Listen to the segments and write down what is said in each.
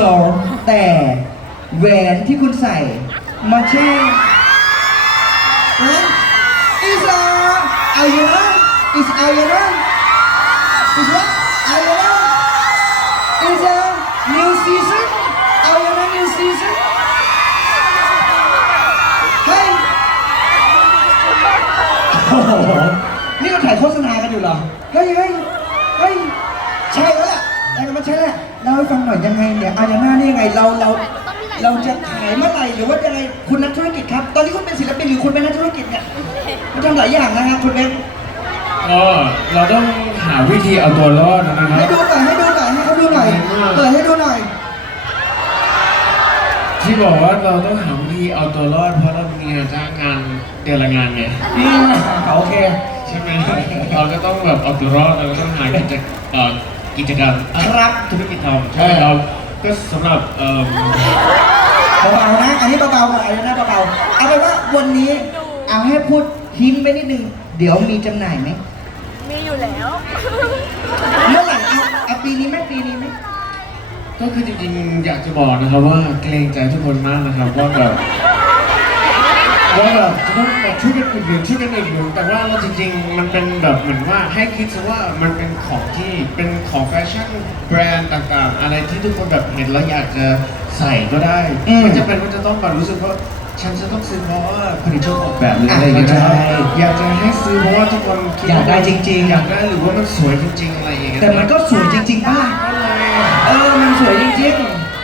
สองแต่แหวนที่คุณใส่มาเช่ฮะ is a Ayana is Ayana is what Ayana is a new season Ayana new season เฮ้ยโอ้โหนี่เราถ่ายโฆษณากันอยู่เหรอ เฮ้ยเฮ้ยเฮ้ยใช่แล้วแหละ ไอ้มันใช่แหละเล่าให้ฟังหน่อยยังไงเนี่ยอายาน่านี่ยังไงเราเรา เราจะขายเมื่อไหร่หรือว่ายังไงคุณนักธุรกิจครับ ตอนนี้คุณเป็นศิลปินหรือคุณเป็นนักธุรกิจเนี่ยคุณทำหลายอย่างนะฮะคุณเล็กก็เราต้องหาวิธีเอาตัวรอดนะครับให้ดูหน่อยให้ดูหน่อยให้เขาดูหน่อยเปิดให้ดูหน่อย ที่บอกว่าเราต้องหาวิธีเอาตัวรอด เพราะเรามีงานจ้างงานเดือนละงานไงอืมโอเค ใช่ไหมเราก็ต้องแบบเอาตัวรอดเราก็ต้องหากิจเอ่อ กิจกรรมครับธุรกิจทำใช่ไหมครับก็สำหรับเอ่อเบาๆนะ อันนี้เบาๆก่อนอายาน่าเบาๆเอาเป็นว่าวันนี้เอาให้พูดทิ้งไปนิดนึง เดี๋ยวมีจำหน่ายไหมมีอยู่แล้ว เมื่อไหร่เอาเอาปีนี้ไหมปีนี้ไหมก็คือจริงๆอยากจะบอกนะครับว่าเกรงใจทุกคนมากนะครับว่าแบบ ว่าแบบจะต้องแบบช่วยกันอุดหนุนช่วยกันอุดหนุนแต่ว่าเราจริงๆ มันเป็นแบบเหมือนว่าให้คิดซะว่ามันเป็นของที่เป็นของแฟชั่นแบรนด์ต่างๆ อะไรที่ทุกคนแบบเห็นแล้วอยากจะใส่ก็ได้ไม่จำเป็นว่าจะต้องแบบรู้สึกว่าฉันจะต้องซื้อเพราะว่าผลิตภัณฑ์ออกแบบหรืออะไรอย่างเงี้ยนะครับอยากจะให้ซื้อเพราะว่าทุกคนคิอยากได้จริงอยากได้หรือว่ามันสวยจริงๆอะไรอย่างเงี้ๆยแต่มันก็สวยจริงๆป่ะก็เลยเออ มันสวยจริง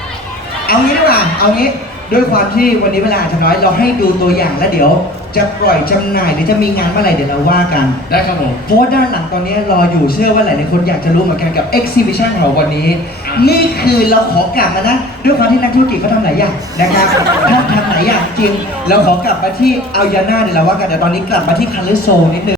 ๆ เอางี้ดีกว่า เอางี้ ด้วยความที่วันนี้เวลาอาจจะน้อยเราให้ดูตัวอย่างแล้วเดี๋ยว จะปล่อยจำหน่ายหรือจะมีงานเมื่อไหร่เดี๋ยวเราว่ากัน ได้ครับผม เพราะว่าด้านหลังตอนนี้รออยู่เชื่อว่าหลายๆคนอยากจะรู้เหมือนกันกับ exhibition ของเราวันนี้ นี่คือเราขอกลับมานะ ด้วยความที่นักธุรกิจเขาทำหลายอย่างนะครับถ้าทำหลายอย่างจริง เราขอกลับมาที่อัลยาน่าเนี่ยเราว่ากันแต่ตอนนี้กลับมาที่คัลเลอร์โซนิดนึง